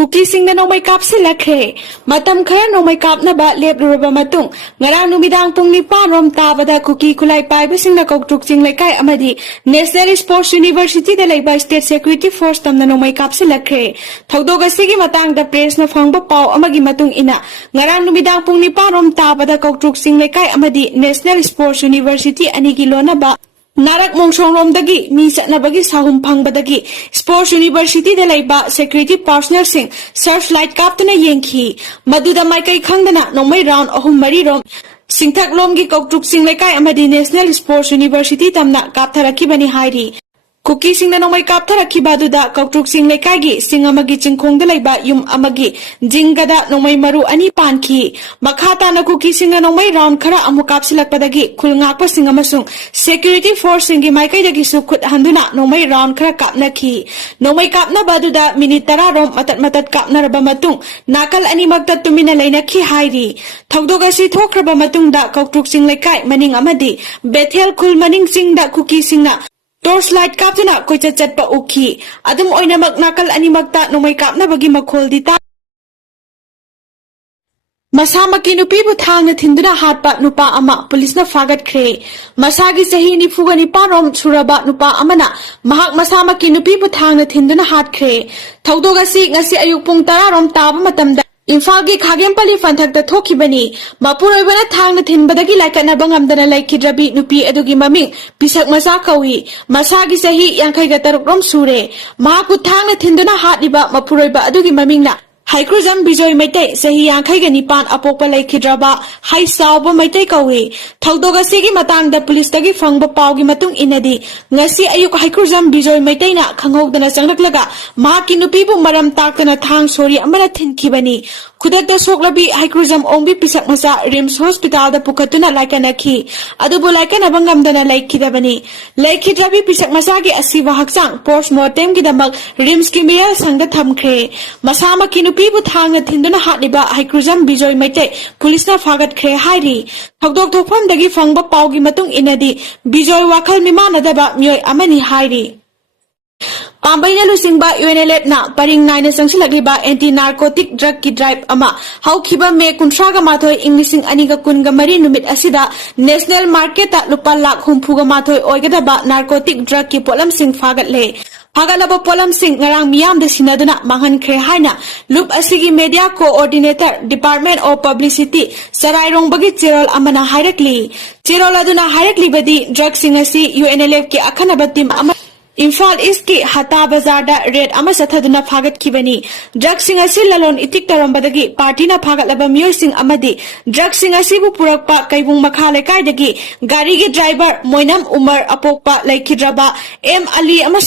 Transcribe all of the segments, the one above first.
Kuki singna nongmei kapsilakhre matam khara nongmei kapnaba lepruraba matung ngarang numidang pung 9 rom tabada Kuki khulai paiba singna koktruk ching lekai amadi National Sports University da leiba State Security Force tamna nongmei kapsilakhre thogdog asigi matang da press na phangba pau amagi matung ina ngarang numidang pung 9 rom tabada koktruk ching lekai amadi National Sports University anigi lonaba Narak Mongsong Romdagi, Misa Nabagi Sahum Pangbadagi, Sports University de Laiba, Security Personnel Sing, Searchlight Captain Yankee, Maduda Maikai Kangdana, no may round Ohum Mari Rom, Singtak Lomgi Koktruk Sing Lekai Amadi National Sports University Tamna, Kaptaraki Bani Hairi. Kuki sing na nongmei kaptaraki baduda koktruk sing lekagi sing amagi chingkhong da leiba yum amagi jingada nongmei maru ani panki makhata na kuki sing na nongmei round khara amu kapsilakpadagi khulngakpa sing amasung security force singi maikai dagi sukhut handuna nongmei round khara kapnaki nongmei kapna baduda minute 10 rom matat kapna raba matung nakal ani magta tumina leinakhi hairi thogdoga si thokraba matung da koktruk sing lekai maning amadi bethel khul maning sing da kuki sing na Torchlight kaptuna koicha chatpa ukhi adum oinamak nakal animakta nomai kapna bagi makhol dita Masamaki nupi bu thangna thinduna hatpa nupa ama police na fagat khre masagi sahi ni fugani parom suraba nupa amana mahak masamaki nupi bu thangna thinduna hat khre thogdoga si ngasi ayuk pung 10 rom taba matamda Infalgi Khagempali Fanthakta Thokibani, Mapuroibana Thangna Thinbadagi Laikana Bangamdana Laikidrabi Nupi Edugi Maming, Pisak Masakawi, Masagi Sahi Yankaigataruk Rom Sure, Mahapu Thangna Thinduna Hatiba Mapuroiba Adugi Mamingna. Haikruzam Bijoy Maitai, Sahi Yankaigani Pan Apopa Laikidraba, Hai Sauba Maitai Kawi, Taudoga Sigi Matang the Police Tagi Fangba Paugi Matung Inadi, Ngasi Ayuk Haikruzam Bijoy Maitaina, Kangogdana Sangaklaga, Mahaki Nupibu Maram Takana Thang Sori Amaratin Kibani, Kudata Soklabi Haikruzam Ombi Pisak Masa, Rims Hospital the Pukatuna Laikanaki, Adubu Laikana Bangamdana Laikidabani, Laikidrabi Pisak Masagi Asiva Haksang, Post Mortem Gidamak, Rims Kimia Sanga Thamkre, Masama Kinupi. People thangna thinduna hatliba Haikruzam Bijoy Maite police na fagat khre hairi thogdok thokpham dagi fangba paugi matung inadi Bijoy wakhal mimana daba myoi amani hairi Pambaina lusingba UNLF na paring 9 sangsilagriba anti narcotic drug ki drive ama haukiba me kuntraga mathoi inglising aniga kunga mari numit asida national market ta lupa lakh humpuga mathoi oigadaba narcotic drug ki polam sing fagat le Hagalaba Polam Singh ngarang miyam de sinaduna manghan khre haina lup asigi media coordinator Department of Publicity Sarai Rongbagi Cherol amana hairakli Cherol aduna hairakli badi drug singasi UNLF ki akhanaba team ama Imphal East ki Hata Bazar da red ama sathaduna phagat kibani drug singasi lalon itik tarambadagi party na phagatlaba miyoi sing amadi drug singasi bu purakpa kaibung makha lekai dagi gari gi driver Moinam Umar apokpa laikhidraba M Ali ama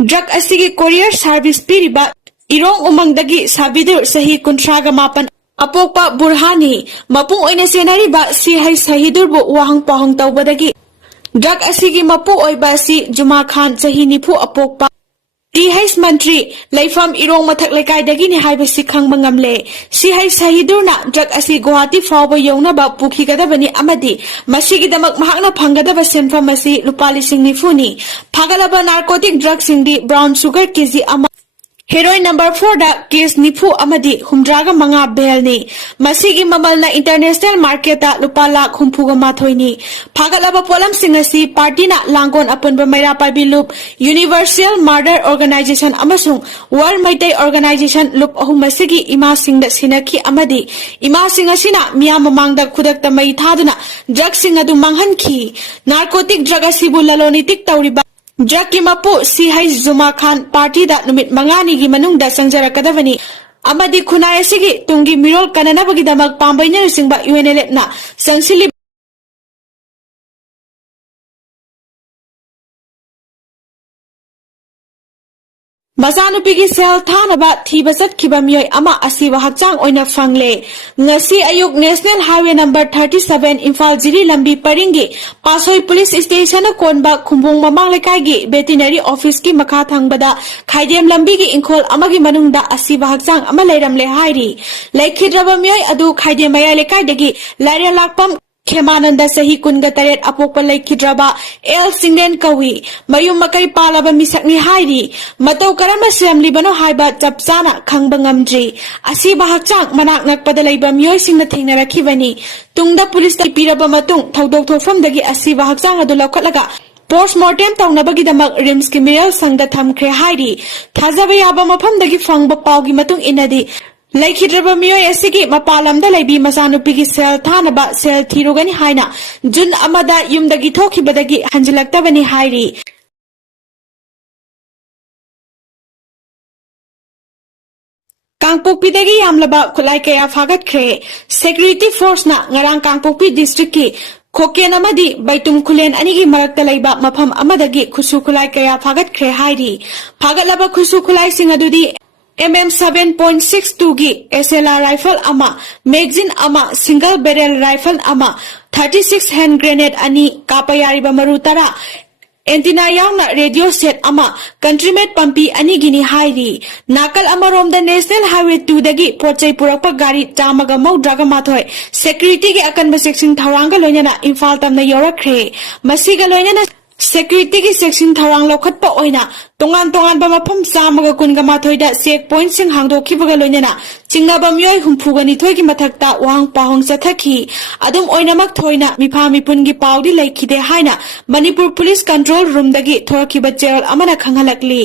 Drug asigi courier service piriba irong umangdagi sabidur sahi kuntraga mapan apokpa burhani mapung oina senariba si hai sahidur bu wahang pahang tawbadagi drug asigi mapu oiba si Juma Khan sahi nipu apokpa Tihais Mantri Laifam Irong Mathak Lekai dagi ni haiba sikhang mangamle si hai sahidur na drug asi Guwahati fawba yongna ba pukhi gadabani amadi masigi damak mahakna phangadaba senfam asi lupali singni funi phagalaba narcotic drug singdi brown sugar kg ama Heroin number 4 da case nipu amadi humdraga manga belni masigi mamalna international market ta lupa lakh humpuga mathoini phagalaba polam singasi party na langon apunba maira pabi loop universal murder organization amasung world maitai organization loop ahum masigi ima singda sinaki amadi ima singasina miyam mamangda khudakta mai thaduna drug singadu manghanki narcotic drug asibu lalonitik tawriba Jackie Mapu si hai Juma Khan party da numit mangani gi manung da sangjara kadavani amadi khunai sigi tungi mirol kanana bagi damak pambaina singba UNLF na sangsili Masanupigi sel thanaba thiba chatkiba miyoi ama asiwa hakchang oina fangle ngasi ayuk national highway number 37 Imphal Jiri lambi paringi Pasoi police station konba khumbung mamang lekai gi veterinary office ki makha thangbada khaidem lambi gi inkhol amagi manungda asiwa hakchang ama leiramle hairi laikhidraba miyoi adu khaidem maya lekai dagi laira lakpam Khemananda sahi kunga taret apokpa laikhidraba El Singlen kawi mayum makai palaba misakni hairi matau karama semlibano haiba chapchana khangba ngamdri asiba hakchang manak nakpada laiba miyoi singna thengnarakhibani tungda police ta piraba matung thodok thofamdagi asiba hakchang adu laukhatlaga postmortem taunabagidamag rims ki miral sangda thamkhre hairi thajaba yaba mafamdagi fangba pawgi matung inadi Laikhidraba miyoi asigi mapalamda laibi masanupigi sel thanaba sel thirugani haina Jun amada yumdagi thokibadagi hanjilaktabani hairi Kangpokpidagi yamlaba khulai kaya phagatkre security force na ngarang Kangpokpi district ki Khoken amadi baitum khulen anigi marakta laiba mafam amadagi khusu khulai kaya phagatkre hairi phagatlaba khusu khulai sing adudi MM 7.62 gi SLR rifle ama magazine ama single barrel rifle ama 36 hand grenade ani kappa yariba maru tara Antenna yauna radio set ama countrymed pampi ani gini hairi nakal amarom da National Highway 2 dagi pochai purakpa gari chamaga maudraga mathoi security gi akanba section tharanga loinana Imphal tamna yorakhre masiga loinana security gi section tharang lokhatpa oina tongan ba mafam chamaga kunga mathoida checkpoint sing hangdokhibaga loinana chingnaba miyoi humphugani thoigi mathakta wang pahong chathaki adum oinamak thoina mifa mipungi pawdi laikhide haina Manipur Police Control Room dagi thorakiba cheral amana khanghalakli